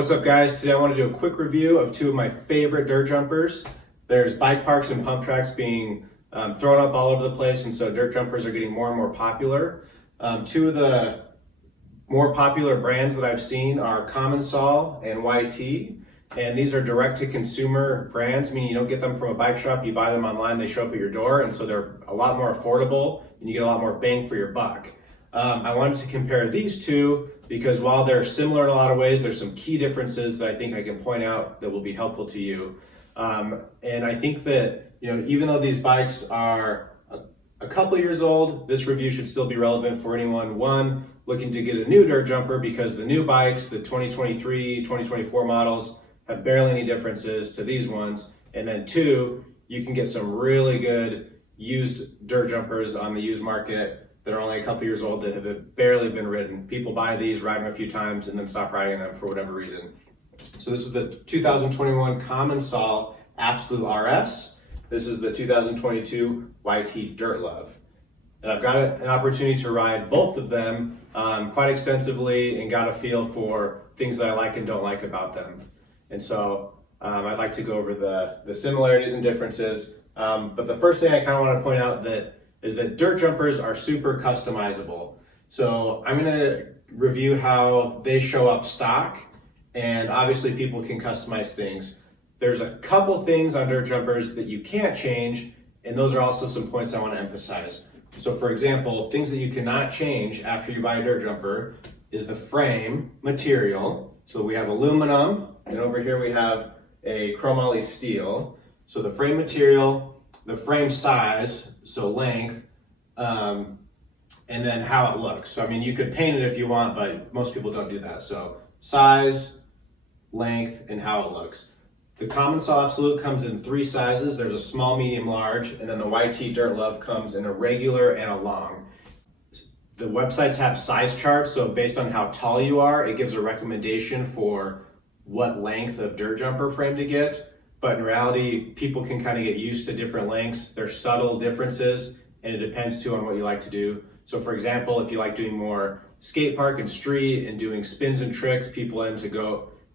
What's up, guys? Today I want to do a quick review of two of my favorite dirt jumpers. There's bike parks and pump tracks being thrown up all over the place, and so dirt jumpers are getting more and more popular. Two of the more popular brands that I've seen are Commencal and YT, and these are direct-to-consumer brands, meaning you don't get them from a bike shop, you buy them online, they show up at your door, and so they're a lot more affordable, and you get a lot more bang for your buck. I wanted to compare these two because while they're similar in a lot of ways, there's some key differences that I think I can point out that will be helpful to you. And I think that, even though these bikes are a couple years old, this review should still be relevant for anyone, one, looking to get a new dirt jumper, because the new bikes, the 2023, 2024 models, have barely any differences to these ones. And then two, you can get some really good used dirt jumpers on the used market that are only a couple years old that have barely been ridden. People buy these, ride them a few times, and then stop riding them for whatever reason. So this is the 2021 Commencal Absolut RS. This is the 2022 YT Dirt Love. And I've got an opportunity to ride both of them quite extensively and got a feel for things that I like and don't like about them. And so I'd like to go over the similarities and differences. But the first thing I kind of want to point out is that dirt jumpers are super customizable. So I'm gonna review how they show up stock, and obviously people can customize things. There's a couple things on dirt jumpers that you can't change, and those are also some points I wanna emphasize. So for example, things that you cannot change after you buy a dirt jumper is the frame material. So we have aluminum, and over here we have a chromoly steel. So the frame material, the frame size, so length, and then how it looks. So I mean, you could paint it if you want, but most people don't do that. So size, length, and how it looks. The Commencal Absolut comes in three sizes. There's a small, medium, large, and then the YT Dirt Love comes in a regular and a long. The websites have size charts, so based on how tall you are, it gives a recommendation for what length of dirt jumper frame to get. But in reality, people can kind of get used to different lengths. There's subtle differences, and it depends too on what you like to do. So for example, if you like doing more skate park and street and doing spins and tricks, people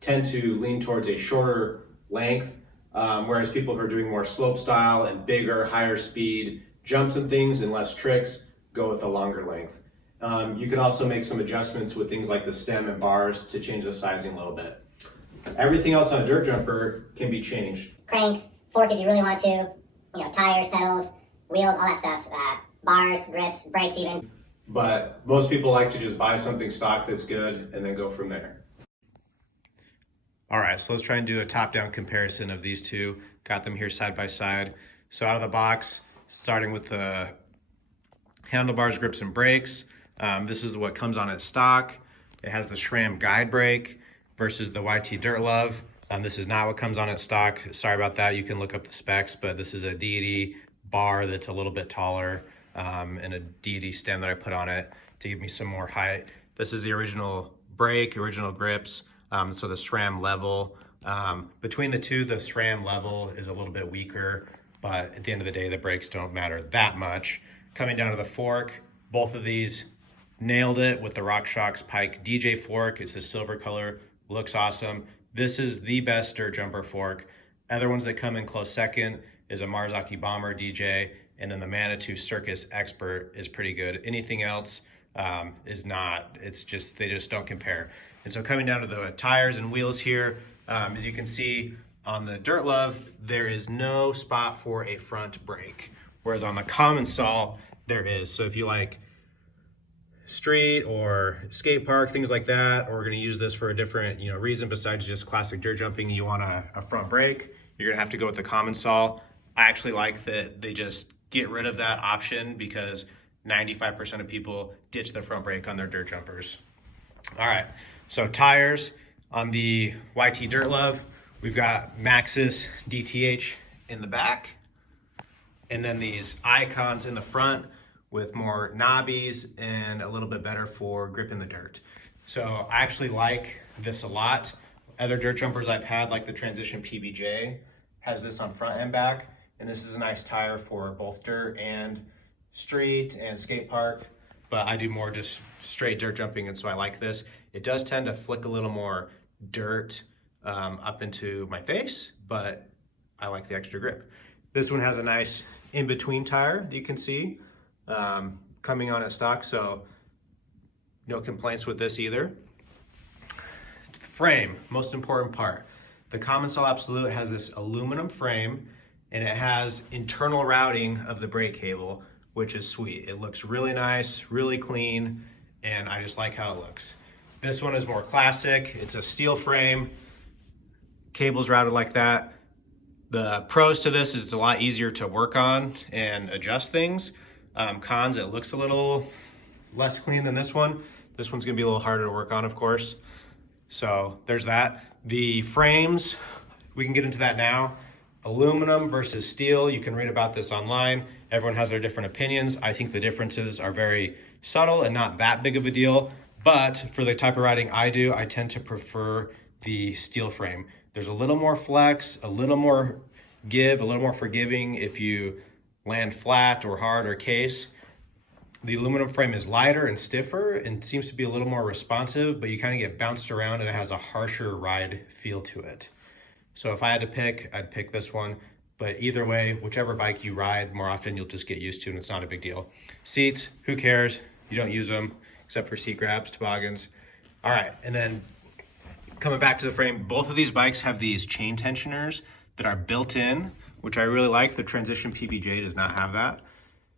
tend to lean towards a shorter length, whereas people who are doing more slope style and bigger, higher speed jumps and things and less tricks go with a longer length. You can also make some adjustments with things like the stem and bars to change the sizing a little bit. Everything else on a dirt jumper can be changed. Cranks, fork if you really want to, tires, pedals, wheels, all that stuff, bars, grips, brakes even. But most people like to just buy something stock that's good and then go from there. All right, so let's try and do a top-down comparison of these two. Got them here side by side. So out of the box, starting with the handlebars, grips, and brakes. This is what comes on its stock. It has the SRAM guide brake versus the YT Dirt Love. This is not what comes on its stock. Sorry about that. You can look up the specs, but this is a deity bar that's a little bit taller and a deity stem that I put on it to give me some more height. This is the original brake, original grips, so the SRAM level. Between the two, the SRAM level is a little bit weaker, but at the end of the day, the brakes don't matter that much. Coming down to the fork, both of these nailed it with the RockShox Pike DJ fork. It's a silver color. Looks awesome. This is the best dirt jumper fork. Other ones that come in close second is a Marzocchi Bomber DJ, and then the Manitou Circus Expert is pretty good. Anything else is not. They just don't compare. And so coming down to the tires and wheels here, as you can see on the Dirt Love, there is no spot for a front brake, whereas on the Commencal, there is. So if you like street or skate park, things like that, or we're going to use this for a different reason besides just classic dirt jumping, you want a front brake, you're going to have to go with the Commencal. I actually like that they just get rid of that option because 95% of people ditch the front brake on their dirt jumpers. All right, so tires on the YT Dirt Love, we've got Maxxis DTH in the back, and then these icons in the front with more knobbies and a little bit better for gripping the dirt. So I actually like this a lot. Other dirt jumpers I've had, like the Transition PBJ, has this on front and back, and this is a nice tire for both dirt and street and skate park, but I do more just straight dirt jumping, and so I like this. It does tend to flick a little more dirt up into my face, but I like the extra grip. This one has a nice in-between tire that you can see coming on its stock, so no complaints with this either. Frame, most important part. The Commencal Absolut has this aluminum frame, and it has internal routing of the brake cable, which is sweet. It looks really nice, really clean, and I just like how it looks. This one is more classic. It's a steel frame, cables routed like that. The pros to this is it's a lot easier to work on and adjust things. Cons, it looks a little less clean than this one. This one's gonna be a little harder to work on, of course. So there's that. The frames, we can get into that now. Aluminum versus steel, you can read about this online. Everyone has their different opinions. I think the differences are very subtle and not that big of a deal. But for the type of riding I do, I tend to prefer the steel frame. There's a little more flex, a little more give, a little more forgiving if you land flat or hard or case. The aluminum frame is lighter and stiffer and seems to be a little more responsive, but you kind of get bounced around and it has a harsher ride feel to it. So if I had to pick, I'd pick this one. But either way, whichever bike you ride, more often you'll just get used to and it's not a big deal. Seats, who cares? You don't use them except for seat grabs, toboggans. All right, and then coming back to the frame, both of these bikes have these chain tensioners that are built in, which I really like. The Transition PVJ does not have that.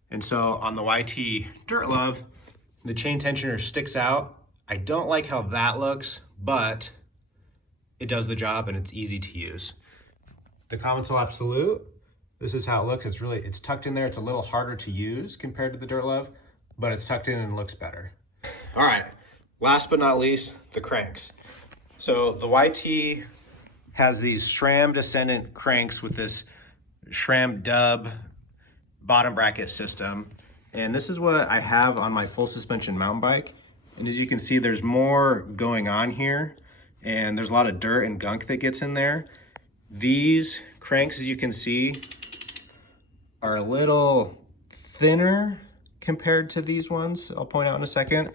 And so on the YT Dirt Love, the chain tensioner sticks out. I don't like how that looks, but it does the job and it's easy to use. The Commencal Absolut, this is how it looks. It's tucked in there. It's a little harder to use compared to the Dirt Love, but it's tucked in and looks better. All right, last but not least, the cranks. So the YT has these SRAM descendant cranks with this SRAM dub bottom bracket system. And this is what I have on my full suspension mountain bike. And as you can see, there's more going on here and there's a lot of dirt and gunk that gets in there. These cranks, as you can see, are a little thinner compared to these ones, I'll point out in a second.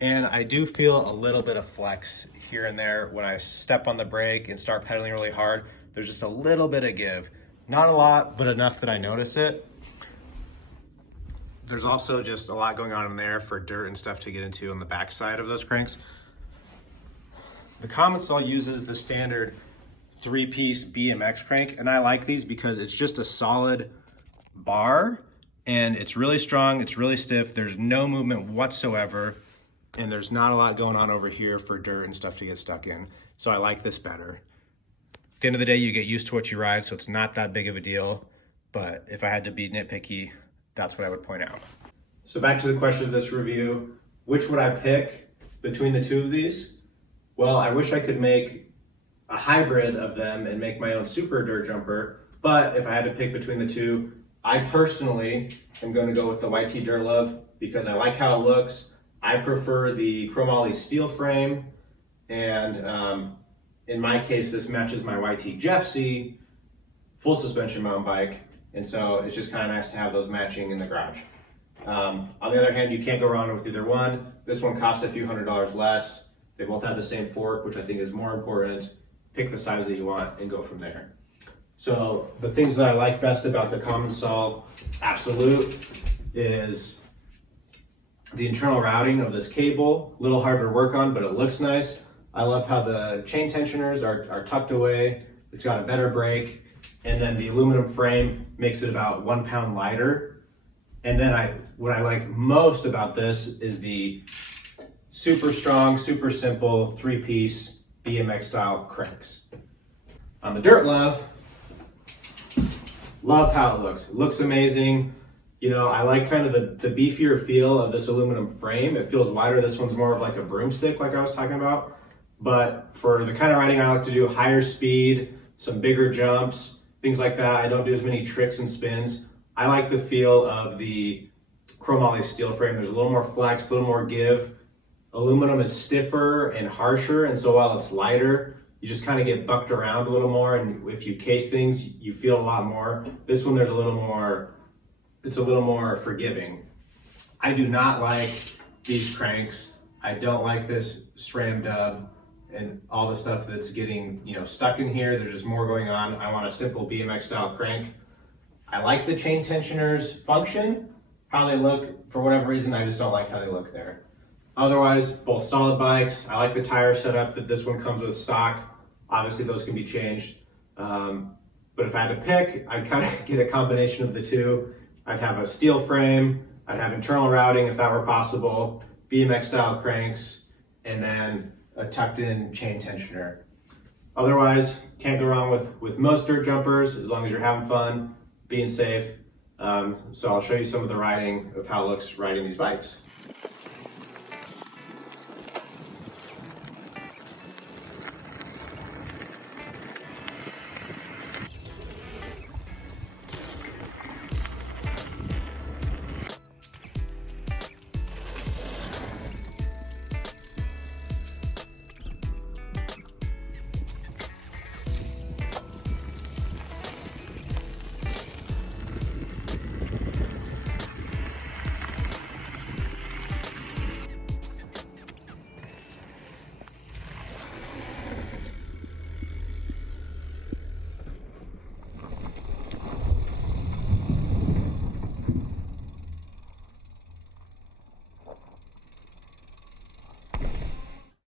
And I do feel a little bit of flex here and there when I step on the brake and start pedaling really hard. There's just a little bit of give. Not a lot, but enough that I notice it. There's also just a lot going on in there for dirt and stuff to get into on the back side of those cranks. The Commencal uses the standard 3-piece BMX crank, and I like these because it's just a solid bar and it's really strong, it's really stiff, there's no movement whatsoever, and there's not a lot going on over here for dirt and stuff to get stuck in. So I like this better. At the end of the day, you get used to what you ride, so it's not that big of a deal. But if I had to be nitpicky, that's what I would point out. So back to the question of this review, which would I pick between the two of these? Well, I wish I could make a hybrid of them and make my own super dirt jumper, but if I had to pick between the two, I personally am going to go with the YT Dirt Love because I like how it looks. I prefer the chromoly steel frame, and in my case, this matches my YT Jeff C full suspension mountain bike, and so it's just kind of nice to have those matching in the garage. On the other hand, you can't go wrong with either one. This one costs a few $100s less. They both have the same fork, which I think is more important. Pick the size that you want and go from there. So the things that I like best about the Commencal Absolut is the internal routing of this cable. A little harder to work on, but it looks nice. I love how the chain tensioners are tucked away. It's got a better brake. And then the aluminum frame makes it about 1 pound lighter. And then what I like most about this is the super strong, super simple 3-piece BMX style cranks. On the Dirt Love, love how it looks. It looks amazing. You know, I like kind of the beefier feel of this aluminum frame. It feels wider. This one's more of like a broomstick, like I was talking about. But for the kind of riding I like to do, higher speed, some bigger jumps, things like that. I don't do as many tricks and spins. I like the feel of the chromoly steel frame. There's a little more flex, a little more give. Aluminum is stiffer and harsher, and so while it's lighter, you just kind of get bucked around a little more, and if you case things, you feel a lot more. This one, it's a little more forgiving. I do not like these cranks. I don't like this SRAM dub, and all the stuff that's getting, stuck in here. There's just more going on. I want a simple BMX style crank. I like the chain tensioner's function. How they look, for whatever reason, I just don't like how they look there. Otherwise, both solid bikes. I like the tire setup that this one comes with stock. Obviously, those can be changed. But if I had to pick, I'd kind of get a combination of the two. I'd have a steel frame, I'd have internal routing if that were possible, BMX style cranks, and then a tucked in chain tensioner. Otherwise, can't go wrong with most dirt jumpers as long as you're having fun, being safe. So I'll show you some of the riding of how it looks riding these bikes.